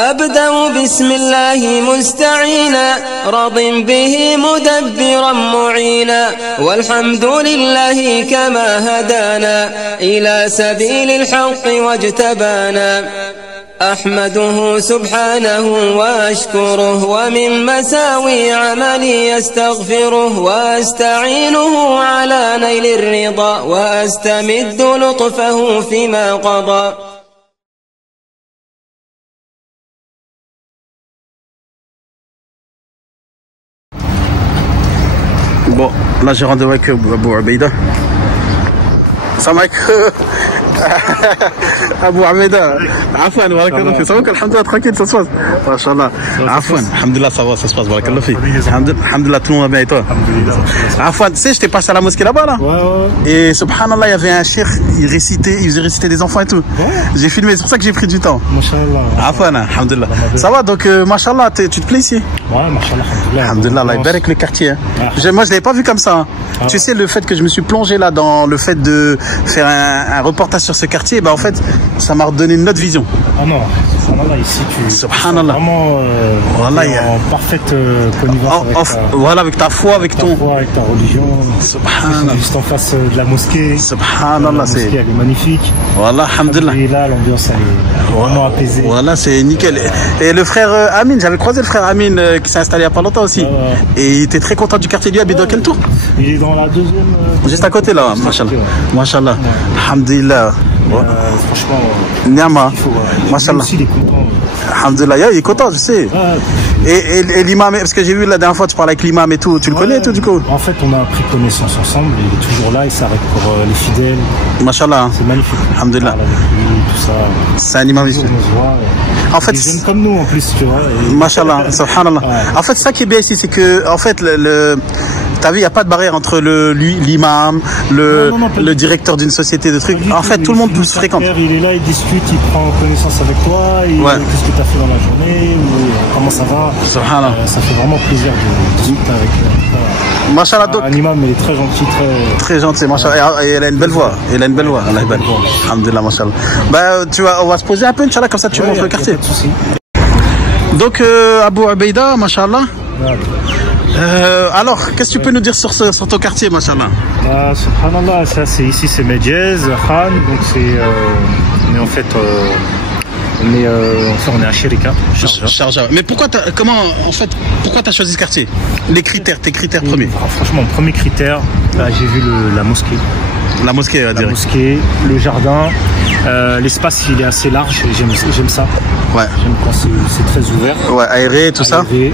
أبدأ بسم الله مستعينا راض به مدبرا معينا والحمد لله كما هدانا إلى سبيل الحق واجتبانا أحمده سبحانه وأشكره ومن مساوي عملي أستغفره وأستعينه على نيل الرضا وأستمد لطفه فيما قضى. Bon, là j'ai rendez-vous avec Abou Abeida. Salam alaikum. Abou Abeida. Afwan, barakallah fi. Ça va, alhamdulillah, tranquille, ça se passe. Masha'Allah. Afwan, alhamdulillah, ça va, ça se passe, barakallah fi. Alhamdulillah, tout le monde va bien et toi? Afwan, tu sais, j'étais passé à la mosquée là-bas, là. Et subhanallah, il y avait un cheikh, il récitait des enfants et tout. J'ai filmé, c'est pour ça que j'ai pris du temps. Masha'Allah. Afwan, alhamdulillah. Ça va, donc, Masha'Allah, tu te plais ici? Ouais, Masha'Allah, alhamdulillah. Alhamdulillah, Allah avec le quartier. Moi, je l'avais pas vu comme ça. Tu sais, le fait que je me suis plongé là dans le fait de faire un reportage sur ce quartier, bah en fait, ça m'a redonné une autre vision. Ah non, subhanallah, ici tu subhanallah. Vraiment voilà, en parfaite connivence voilà, avec ta foi, avec ton foi, avec ta religion. Subhanallah. Juste en face de la mosquée. Subhanallah, la mosquée, elle est magnifique. Voilà, alhamdulillah. Et là, l'ambiance elle est vraiment apaisée. Voilà, c'est nickel. Et le frère Amin, j'avais croisé le frère Amin qui s'est installé il n'y a pas longtemps aussi. Et il était très content du quartier. Lui habite dans quel tour? Il est dans la deuxième. Juste à côté là, Masha'Allah. Masha'Allah. Alhamdulillah. Franchement, Niama. Masha'Allah. Il est content. Alhamdulillah, il est content, je sais. Et l'imam, parce que j'ai vu la dernière fois, tu parlais avec l'imam et tout, tu le connais et tout du coup? En fait, on a pris connaissance ensemble, il est toujours là, il s'arrête pour les fidèles. Masha'Allah. C'est magnifique. Alhamdulillah. Tout ça. C'est un imam ici. En fait, ils comme nous en plus, tu vois. Masha'Allah, subhanallah. En fait, ça qui est bien ici, c'est que, en fait, t'as vu, il n'y a pas de barrière entre l'imam, le directeur d'une société de trucs. En fait, tout le monde se fréquente. Il est là, il discute, il prend connaissance avec toi, qu'est-ce que tu as fait dans la journée, ou comment ça va. Ça fait vraiment plaisir de discuter avec Masha'Allah. Un imam, il est très gentil, très gentil, Masha'Allah. Et elle a une belle voix. Elle a une belle voix. Elle a une belle voix. Alhamdulillah, Masha'Allah. Bah, on va se poser un peu, Inch'Allah, comme ça tu montres le quartier. Donc, Abou Abeida, Masha'Allah. Alors, qu'est-ce que tu peux nous dire sur ton quartier, Masha'Allah? Subhanallah, ça c'est ici, c'est Medjez, Khan, donc c'est on est en fait on est à Chérika, Sharjah. Mais pourquoi t'as choisi ce quartier? Tes critères premiers. Franchement, premier critère, j'ai vu la mosquée. La mosquée, la mosquée, le jardin, l'espace il est assez large, j'aime ça. Ouais. J'aime quand c'est très ouvert. Ouais, aéré, tout ça. Et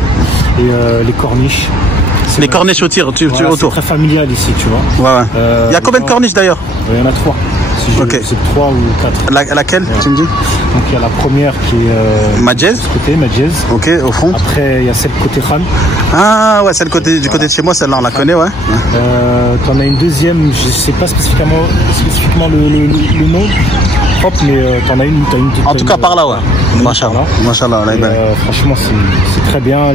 les corniches. Les corniches autour. C'est très familial ici, tu vois. Ouais. Il y a combien de corniches d'ailleurs? Il y en a 3. C'est 3 ou 4. Laquelle, tu me dis? Donc il y a la première qui est Medjez. Côté Medjez. Ok, au fond. Après il y a celle côté Khan. Ah ouais, celle du côté de chez moi, celle-là on la connaît, ouais. T'en as une deuxième, je sais pas spécifiquement le nom. Mais t'en as une. En tout cas par là, ouais. Masha'Allah. Masha'Allah, elle est belle. Franchement, c'est très bien.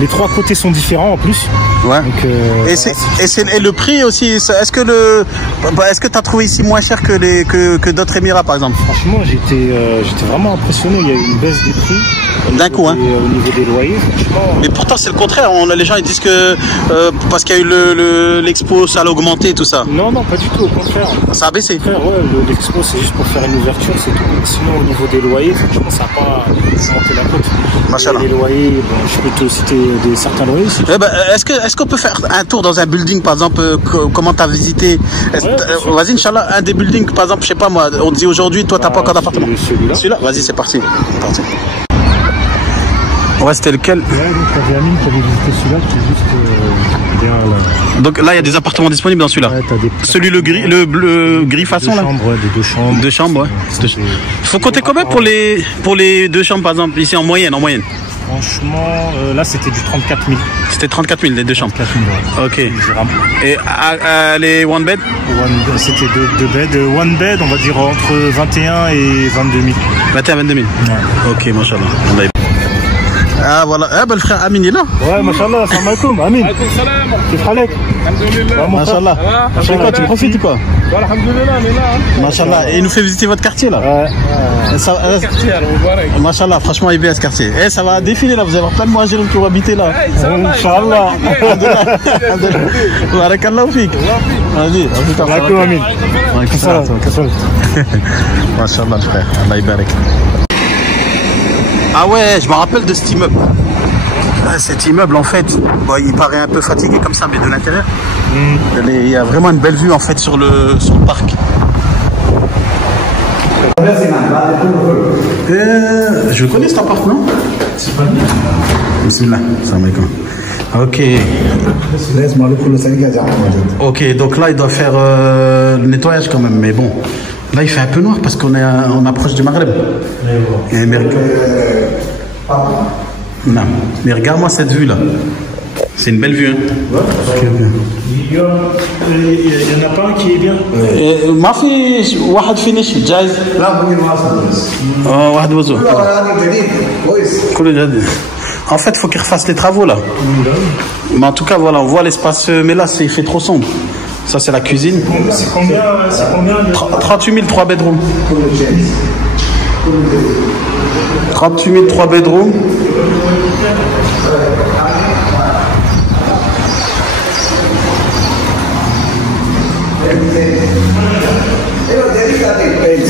Les 3 côtés sont différents en plus. Ouais. Donc, et le prix aussi. Est-ce que tu as trouvé ici moins cher que d'autres Émirats, par exemple? Franchement, j'étais vraiment impressionné. Il y a eu une baisse des prix. D'un coup, hein. Au niveau des loyers, franchement. Mais pourtant, c'est le contraire. Les gens ils disent que parce qu'il y a eu l'expo, ça a augmenté et tout ça. Non, pas du tout. Au contraire. Ça a baissé. L'expo, c'est juste pour faire une ouverture, c'est tout. Sinon, au niveau des loyers, franchement, ça n'a pas monté la côte. Masha'Allah. Les loyers, je peux te citer certains loyers. Est-ce qu'on peut faire un tour dans un building, par exemple, comment tu as visité? Vas-y, Inch'Allah, un des buildings, par exemple, je sais pas moi, on dit aujourd'hui, toi, tu n'as pas encore d'appartement. Celui-là. Vas-y, c'est parti. Ouais, c'était lequel? Ouais, donc t'avais Amine, t'avais visité celui-là, qui est juste derrière là. Donc là, il y a des appartements disponibles dans celui-là. Ouais, celui le gris façon là. Des 2 chambres. 2 chambres, ouais. Il faut compter combien pour les 2 chambres, par exemple, ici en moyenne? Franchement, là c'était du 34 000. C'était 34 000 les 2 chambres. 34 000, ouais. Ok. Et les one bed? C'était 2 beds. One bed, on va dire entre 21 et 22 000. 21 22 000. Ouais. Ok, Masha'Allah. Ah voilà, ah ben le frère Amin est là. Ouais, machallah, salam alaikum, Amin. Kif halek? Alhamdulillah. Machallah. C'est quoi, tu profites ou quoi? Alhamdulillah, on est là. Machallah, et il nous fait visiter votre quartier là. Ouais. Machallah, franchement il est bien ce quartier. Eh, ça va défiler là, vous allez avoir plein de muhajirin qui vont habiter là. Inch'Allah. Barakallahu fik. Vas-y, Alaikum, Amin. Machallah frère, Allah yabarak. Ah ouais, je me rappelle de cet immeuble. Cet immeuble en fait, bon, il paraît un peu fatigué comme ça, mais de l'intérieur, il y a vraiment une belle vue en fait sur le parc. Je connais cet appart, non? Bismillah, salam alaikum. Ok. Ok, donc là il doit faire le nettoyage quand même, mais bon. Là il fait un peu noir parce qu'on approche du Maghreb. Non, mais regarde-moi cette vue là. C'est une belle vue. Hein. Il y en a pas un qui est bien. ما في واحد فينيش جايز. لا ممكن واصل. واحد وزو. هذا جديد كويس. كله جديد. En fait, il faut qu'il refasse les travaux là. Mais en tout cas, voilà, on voit l'espace. Mais là, il fait trop sombre. Ça, c'est la cuisine. C'est combien 38 000, 3 bedrooms. 38 000, 3 bedrooms.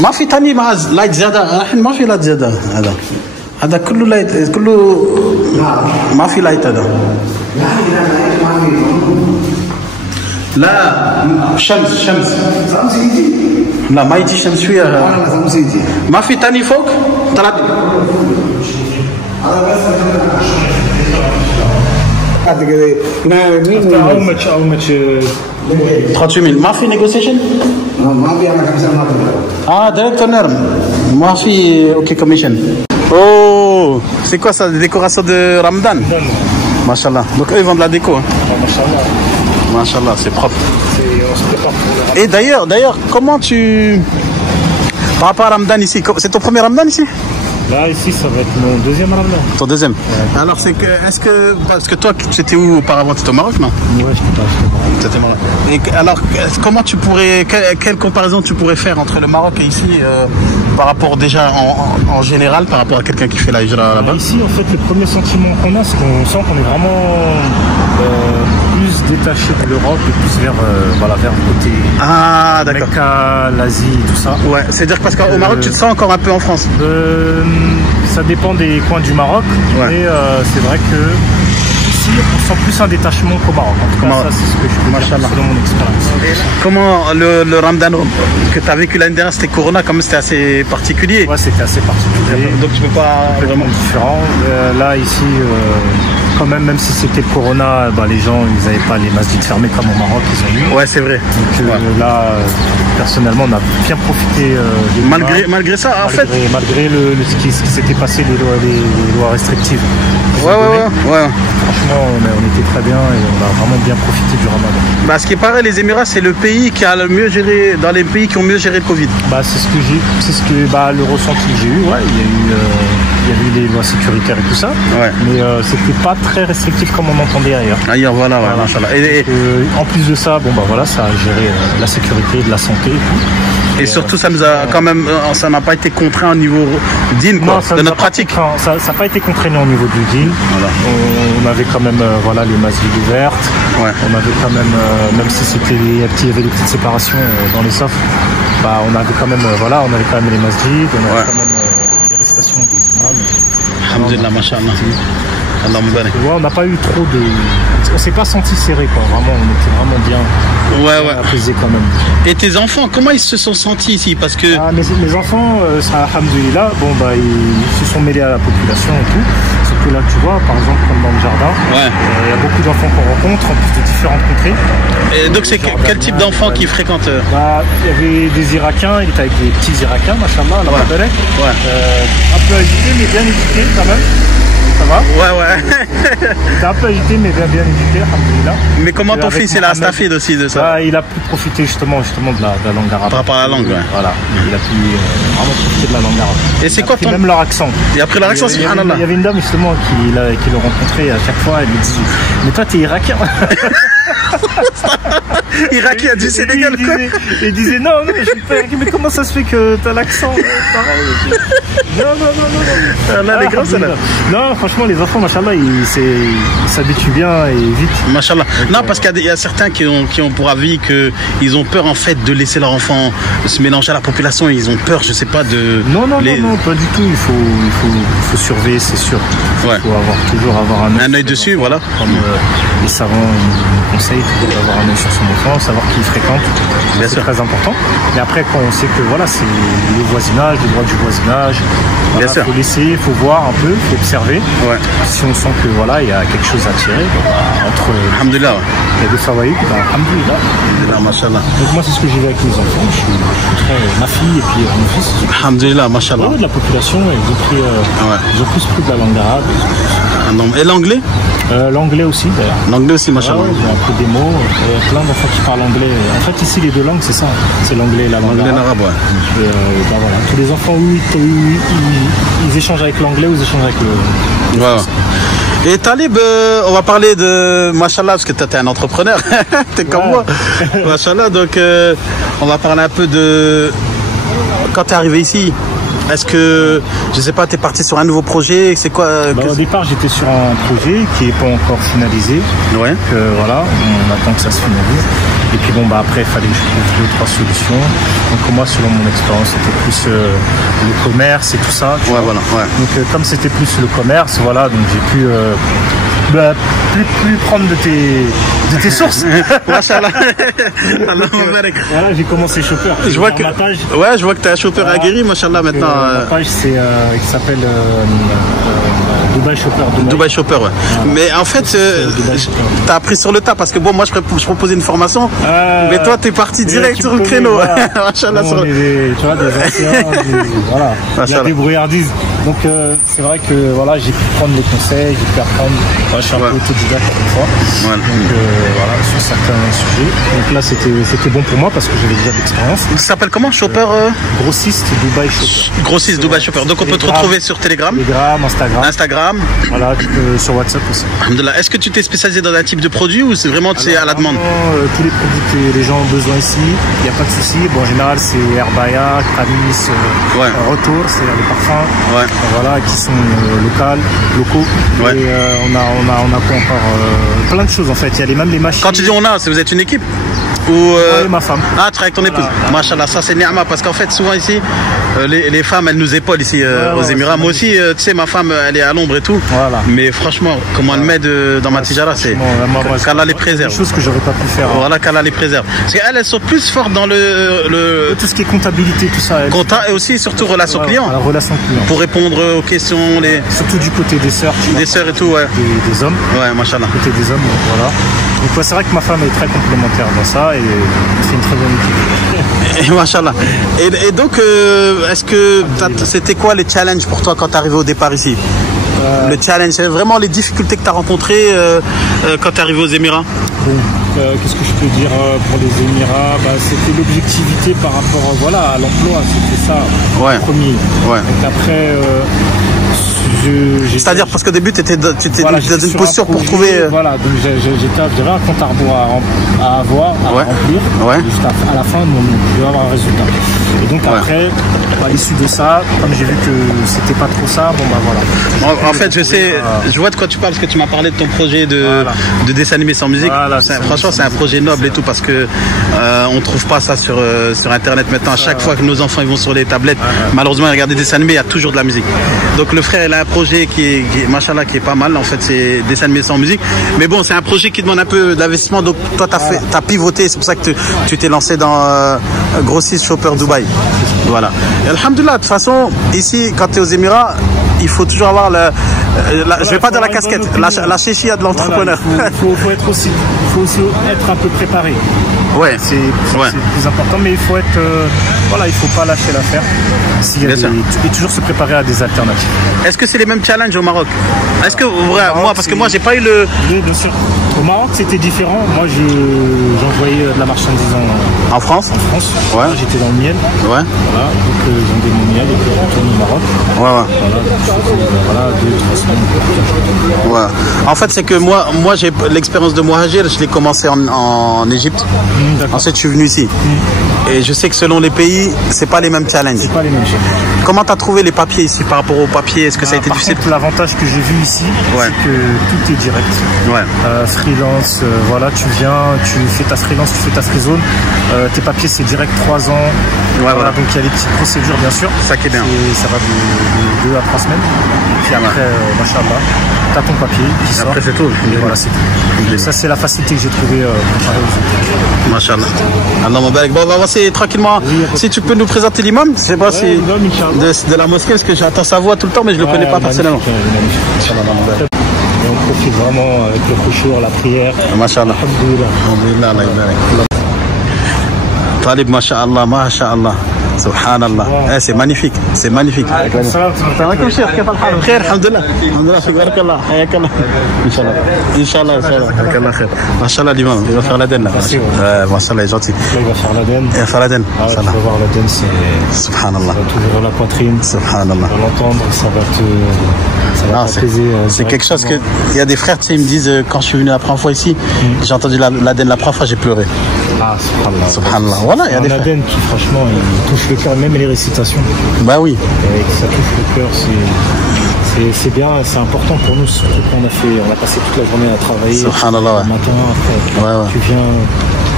ما في تاني مع لايت زيادة الحين ما في لايت زيادة هذا كله لايت كله ما في لايت هذا لا شمس لا ما يجي شمس شوية ما في تاني فوق طلعت How much 38 000 ما في نيغوسيشن ما في انا 5 مرات دايركتور نيرم ما في اوكي كوميشن Oh, c'est quoi ça, des décorations de Ramadan? Machallah. Donc eux ils vendent de la déco. Hein. Machallah, c'est propre. Et d'ailleurs, comment tu... Par rapport à Ramadan ici, c'est ton premier Ramadan ici? Là, ici, ça va être mon deuxième Ramadan. Ton deuxième? Ouais. Alors, parce que toi, tu étais où auparavant? Tu étais au Maroc, non? Ouais, j'étais au Maroc. Et alors, comment tu pourrais, quelle comparaison tu pourrais faire entre le Maroc et ici par rapport déjà en général, par rapport à quelqu'un qui fait la hijra là-bas? Ici, en fait, le premier sentiment qu'on a, c'est qu'on sent qu'on est vraiment plus détaché de l'Europe et plus vers le côté Mecca, l'Asie, tout ça. Ouais, c'est-à-dire parce qu'au Maroc, tu te sens encore un peu en France? Ça dépend des coins du Maroc, mais c'est vrai que ici, on sent plus un détachement qu'au Maroc. En tout cas, ça, c'est ce que je peux dire selon mon expérience. Comment le Ramadan que tu as vécu l'année dernière, c'était Corona, comme c'était assez particulier? Ouais, c'était assez particulier. Donc tu peux pas vraiment différent. Là, ici, quand même si c'était le Corona, les gens, ils n'avaient pas les masjids fermés comme au Maroc, ils ont eu. Ouais, c'est vrai. Donc là, personnellement, on a bien profité malgré ça, en fait. Malgré ce qui s'était passé, les lois restrictives. Ouais. Franchement, on était très bien et on a vraiment bien profité du Ramadan. Ce qui paraît, les Émirats, c'est le pays qui a le mieux géré, dans les pays qui ont mieux géré le Covid. C'est le ressenti que j'ai eu. Ouais, il y a eu les lois sécuritaires et tout ça. Ouais. Mais c'était pas très restrictif comme on entendait ailleurs. Ailleurs, voilà. En plus de ça, ça a géré la sécurité, de la santé et tout. Et surtout, ça nous a quand même, ça n'a pas été contraint au niveau din, quoi, de notre pratique. Ça n'a pas été contraignant au niveau du din. Voilà. On avait quand même, les masjids ouvertes. Ouais. On avait quand même, même si c'était il y avait des petites séparations dans les sofs, on avait quand même, les masjids, on avait quand même des récitations des imams. Alhamdulillah, mashallah. On n'a pas eu trop de... On s'est pas senti serré, quoi. Vraiment, on était vraiment bien apaisé quand même. Et tes enfants, comment ils se sont sentis ici? Parce que... mes enfants, alhamdoulilah, ils se sont mêlés à la population et tout. Sauf que là, tu vois, par exemple, comme dans le jardin, il y a beaucoup d'enfants qu'on rencontre, en plus de différentes contrées. Et donc, c'est quel type d'enfants qui fréquentent? Il y avait des Irakiens, il était avec des petits Irakiens, machallah, un peu agités, mais bien éduqués quand même. ça va? Ouais. T'es un peu agité, mais bien éduqué, alhamdoulilah. Mais comment ton fils, il a stafé aussi de ça? Bah, il a pu profiter justement de la langue arabe. Par rapport à la langue, ouais. Voilà, il a pu vraiment profiter de la langue arabe. Et c'est quoi ton... Même leur accent. Il a pris leur accent, subhanallah. Il y avait une dame justement qui le rencontrait à chaque fois, elle lui dit « Mais toi, t'es irakien ?» Irakien du Sénégal, quoi. Il disait non, je suis pas irakien, mais comment ça se fait que t'as l'accent pareil? Non. Là, les grands, c'est là. Non, franchement, les enfants, machallah, ils s'habituent bien et vite. Machallah. Non, parce qu'il y a certains qui ont pour avis qu'ils ont peur en fait de laisser leur enfant se mélanger à la population. Ils ont peur, je sais pas, de. Non, pas du tout. Il faut surveiller, c'est sûr. Ouais. Il faut toujours avoir un œil dessus, voilà. Comme les savants nous conseillent toujours d'avoir un œil sur son enfant, savoir qui il fréquente. C'est très important. Mais après, quand on sait que voilà, c'est le voisinage, le droit du voisinage, il faut laisser, il faut voir un peu, il faut observer. Ouais. Si on sent que voilà, il y a quelque chose à tirer entre alhamdoulilah, les deux fawaïd, alhamdoulilah. Mashallah. Donc moi, c'est ce que j'ai vu avec mes enfants. Je suis ma fille et puis mon fils. Alhamdoulilah, mashallah. De la population, ils ont plus pris de la langue arabe. Et l'anglais? L'anglais aussi, d'ailleurs. L'anglais aussi, machallah. J'ai appris des mots. Il y a plein d'enfants qui parlent anglais. En fait, ici, les deux langues, c'est ça. C'est l'anglais et la langue arabe. L'arabe, ouais. Voilà. Tous les enfants, ils échangent avec l'anglais ou ils échangent avec le... Ouais. Et Talib, on va parler de Machallah, parce que toi, t'es un entrepreneur. T'es comme moi. Machallah, donc on va parler un peu de... Quand t'es arrivé ici, est-ce que, je sais pas, t'es parti sur un nouveau projet? C'est quoi Au départ, j'étais sur un projet qui n'est pas encore finalisé. Ouais. Donc voilà, on attend que ça se finalise. Et puis bon, après, il fallait que je trouve 2-3 solutions. Donc moi, selon mon expérience, c'était plus le commerce et tout ça. Ouais, voilà. Ouais. Donc comme c'était plus le commerce, voilà, donc j'ai pu plus prendre de tes sources. Machallah. Voilà, j'ai commencé chauffeur. Je vois que tu es un chauffeur aguerri, machallah, maintenant. Ma page, c'est qui s'appelle Dubai Shopper. Dubai Shopper, ouais. Mais en fait, tu as appris sur le tas parce que bon, moi, je proposais une formation, mais toi, tu es parti direct sur le créneau. Machallah. Tu vois, des anciens, voilà. Il y a des brouillardises. Donc, c'est vrai que voilà, j'ai pu prendre les conseils, j'ai pu apprendre. Je suis un peu autodidacte à chaque fois. Ouais. Donc, voilà, sur certains sujets. Donc là, c'était bon pour moi parce que j'avais déjà de l'expérience. Ça s'appelle comment, Shopper Grossiste Dubai Shopper. Grossiste Dubai Shopper. Donc, on peut te retrouver sur Telegram. Instagram. Voilà, sur WhatsApp aussi. Est-ce que tu t'es spécialisé dans un type de produit ou c'est vraiment à la demande? Tous les produits que les gens ont besoin ici, il n'y a pas de souci. Bon, en général, c'est Herbaya, Kramis, Retour, c'est-à-dire les parfums, voilà, qui sont locaux. Ouais. Et on a quoi encore plein de choses en fait. Il y a même les machines. Quand tu dis vous êtes une équipe? Ou ma femme. Ah, tu travailles avec ton épouse. Machallah, ça c'est ni'ma parce qu'en fait souvent ici les femmes elles nous épaulent ici aux Émirats. Moi aussi, tu sais, ma femme elle est à l'ombre et tout. Voilà. Mais franchement, comment elle m'aide dans ma tijara, c'est qu'Allah les préserve. C'est des choses que j'aurais pas pu faire. Voilà, qu'Allah les préserve. Parce qu'elles sont plus fortes dans tout ce qui est comptabilité, tout ça. Et aussi surtout relation client. La relation client. Pour répondre aux questions, surtout du côté des sœurs. Des sœurs et tout, ouais. Des hommes. Ouais, machallah. Du côté des hommes, voilà. Donc c'est vrai que ma femme est très complémentaire dans ça et c'est une très bonne équipe. Et machallah. Et donc, est-ce que c'était quoi les challenges pour toi quand tu es arrivé au départ ici? Le challenge, c'est vraiment les difficultés que tu as rencontrées quand tu es arrivé aux Émirats? Bon, qu'est-ce que je peux dire pour les Émirats? C'était l'objectivité par rapport à l'emploi, c'était ça, le premier. Ouais. Donc après... c'est-à-dire parce qu'au début tu étais dans une posture pour trouver. Voilà, donc j'avais un compte à rebours à avoir, à remplir. Ouais. Juste à la fin, je devais avoir un résultat. Et donc après, à l'issue de ça, comme j'ai vu que c'était pas trop ça, voilà. En fait, je vois de quoi tu parles parce que tu m'as parlé de ton projet de dessin animé sans musique. Voilà, franchement, c'est un projet noble et tout parce que on trouve pas ça sur internet maintenant. À chaque fois que nos enfants ils vont sur les tablettes, malheureusement, ils regardent des dessins animés, il y a toujours de la musique. Donc le frère, il a un projet qui est pas mal. En fait, c'est dessin animé sans musique. Mais bon, c'est un projet qui demande un peu d'investissement. Donc toi, t'as pivoté. C'est pour ça que tu t'es lancé dans Grossiste Shopper Dubai. Voilà. Et alhamdoulilah, de toute façon, ici, quand tu es aux Émirats, il faut toujours avoir je vais pas dire la casquette, la chéchia de l'entrepreneur. Il faut aussi être un peu préparé. Ouais. C'est plus important, mais il faut être, voilà, il faut pas lâcher l'affaire. Et toujours se préparer à des alternatives. Est-ce que c'est les mêmes challenges au Maroc? Est-ce que parce que moi j'ai pas eu le. Oui, bien sûr. Au Maroc c'était différent. Moi j'envoyais de la marchandise en France. En France. Ouais. J'étais dans le miel. Ouais. Voilà. Donc ils ont des mon miel et puis on retourne au Maroc. Ouais. Voilà, 2-3 semaines. Ouais. En fait c'est que moi j'ai l'expérience de Mohajir, je l'ai commencé en Égypte. Ensuite je suis venu ici. Et je sais que selon les pays, c'est pas les mêmes challenges. C'est pas les mêmes choses. Comment tu as trouvé les papiers ici par rapport aux papiers? Est-ce que ça a été difficile? L'avantage que j'ai vu ici, c'est que tout est direct. Ouais. Freelance, voilà, tu viens, tu fais ta freelance, tu fais ta free zone. Tes papiers, c'est direct 3 ans. Ouais, voilà. Donc il y a des petites procédures, bien sûr. Ça qui est bien. Et ça va de 2 à 3 semaines. Et puis après, machallah, tu as ton papier qui sort. Après, c'est tout. Et voilà, c'est tout. Ça, c'est la facilité que j'ai trouvée comparée aux autres. Machallah. Allah m'barak. Bon, on va avancer tranquillement. Si tu peux nous présenter l'imam, je sais pas si de la mosquée, parce que j'entends sa voix tout le temps, mais je le connais pas personnellement. Et on profite vraiment avec le khushu', la prière. Machallah. Alhamdulillah. Allah y'barak. Talib, masha'Allah, masha'Allah. Subhanallah. C'est magnifique, c'est magnifique. Salam Cheikh, كيف الحال؟ بخير الحمد لله. الحمد لله فيك بارك الله حياك الله. ان شاء الله بارك الله خير. ما شاء الله l'imam, il va faire l'Aden là. Machallah, il est gentil. Il va faire l'Aden. Il va faire l'Aden. Tu vas voir l'Aden, c'est Subhanallah. Ça va t'ouvrir la poitrine. Subhanallah. Tu vas l'entendre, ça va t'apaiser. C'est quelque chose que il y a des frères, tu sais, ils me disent quand je suis venu la première fois ici, j'ai entendu l'Aden la première fois, j'ai pleuré. Ah, subhanallah. Subhanallah. Voilà, il y a des frères. L'Aden qui franchement, il touche le cœur, même les récitations. Bah oui. Et ça touche le cœur, c'est bien, c'est important pour nous. Surtout quand on a passé toute la journée à travailler. Subhanallah. Le matin, après, tu viens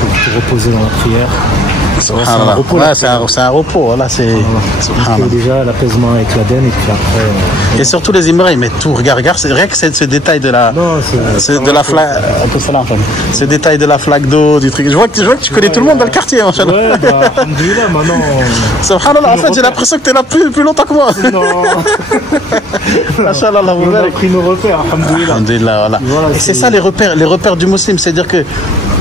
pour te reposer dans la prière. Subhanallah. Ouais, c'est un repos. Voilà, c'est. Subhanallah. Déjà l'apaisement avec l'Aden et puis après. Et surtout les Imrans, ils mettent tout. Regarde, c'est vrai que c'est ce détail de la. Non, c'est de la flaque. Ce détail de la flaque d'eau, du truc. Je vois que tu connais tout le monde dans le quartier, en fait. Ouais, bah, alhamdoulilah, maintenant. Subhanallah, en fait, j'ai l'impression que t'es là plus longtemps que moi. Non. Machallah, on a pris nos repères, alhamdoulilah. Alhamdoulilah, voilà. Et c'est ça les repères du musulman, c'est-à-dire que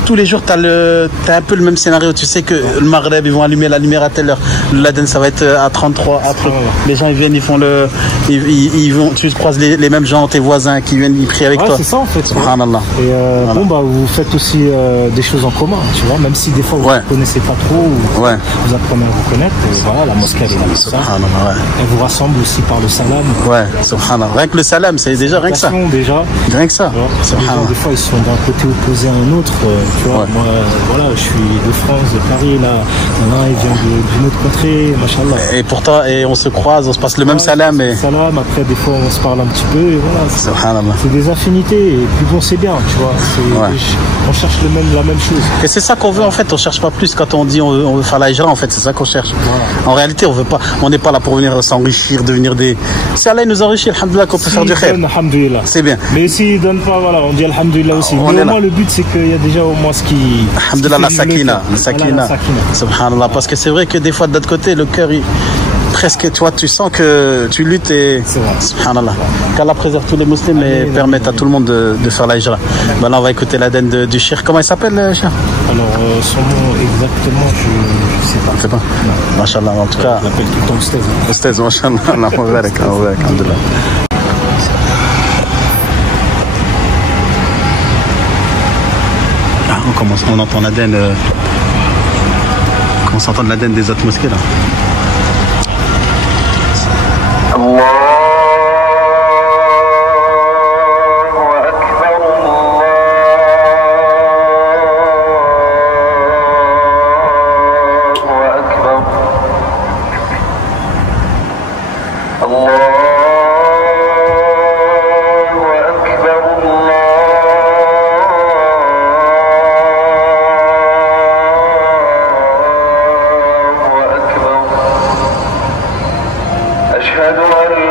tous les jours, t'as un peu le même scénario. Tu sais que le Maghreb, ils vont allumer la lumière à telle heure. L'Aden, ça va être à 33. Après, les gens, ils viennent, ils font ils vont, tu croises les mêmes gens, tes voisins qui viennent, ils prient avec toi. C'est ça, en fait. Subhanallah. Et voilà. Bon, bah, vous faites aussi des choses en commun, tu vois, même si des fois vous ne connaissez pas trop, ou vous apprenez à vous connaître. Voilà, la mosquée, elle est là pour ça. Elle vous rassemble aussi par le salam. Ouais, subhanallah. Rien que le salam, c'est déjà rien que ça. Rien que ça. Des fois, ils sont d'un côté opposé à un autre. Tu vois, moi, voilà, je suis de France, de Paris, là. Il vient d'une autre contrée, machallah. Et pourtant, on se croise, on se passe le même salam. Salam, après, des fois, on se parle un petit peu, et voilà. C'est des affinités, et puis bon, c'est bien, tu vois. On cherche la même chose. Et c'est ça qu'on veut, en fait. On cherche pas plus quand on dit on veut faire la hijra, en fait. C'est ça qu'on cherche. En réalité, on n'est pas là pour venir s'enrichir, devenir des. Si Allah nous enrichit, alhamdoulilah, qu'on peut faire du khair. C'est bien. Mais s'il donne pas, voilà, on dit alhamdoulilah aussi. Mais au moins, le but, c'est qu'il y a déjà au moins ce qui. Alhamdulillah, la sakina. Subhanallah. Parce que c'est vrai que des fois, de l'autre côté, le cœur, presque, toi, tu sens que tu luttes et. Subhanallah. Qu'Allah préserve tous les musulmans et permette à tout le monde de faire la hijra. Maintenant, on va écouter l'Aden du Cheikh. Comment il s'appelle, le Cheikh? Alors, son nom exactement, je sais pas. Je sais pas. Machallah, en tout cas. Je l'appelle tout le temps Ostaz. Ostaz, machallah. Allah m'barak, alhamdulillah. On entend l'Aden. On commence à entendre l'Aden des autres mosquées là. أشهد أن